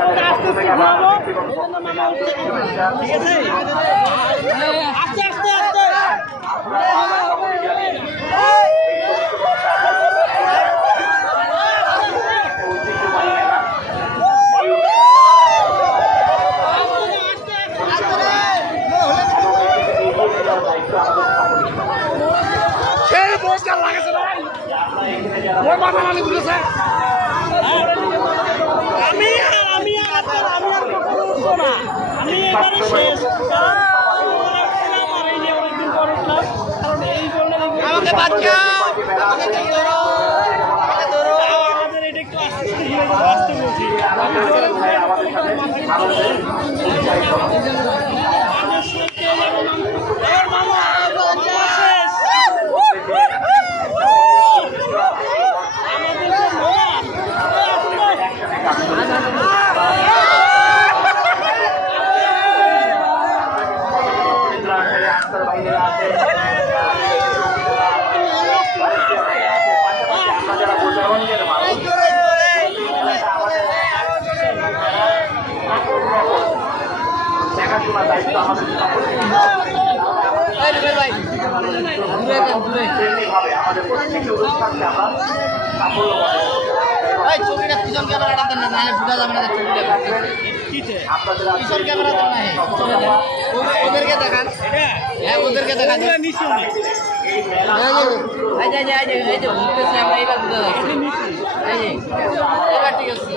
আস্তে আস্তে ঘুরাবো, এই জন্য মামা উঠছে, ঠিক আছে? আস্তে আস্তে আস্তে আমি আর কখনো উঠবো না, আমি এবারে শেষ। কারণ আমার এই যে অনেকদিন পর উঠলাম, কারণ এই জন্য আমাদের এটা একটু আস্তে আস্তে ধীরে ধীরে আসতে বলছি। ছবিটা পিছন ক্যামেরাটা দেন না, ঢুকা যাবে না ছবিটা। পিছন ক্যামেরা দেন না, ওদেরকে দেখান। হ্যাঁ, ওদেরকে দেখান। এই যে ঘুরতেছি আমরা, এবার বোঝা যাচ্ছে। এই যে এবার ঠিক আছে।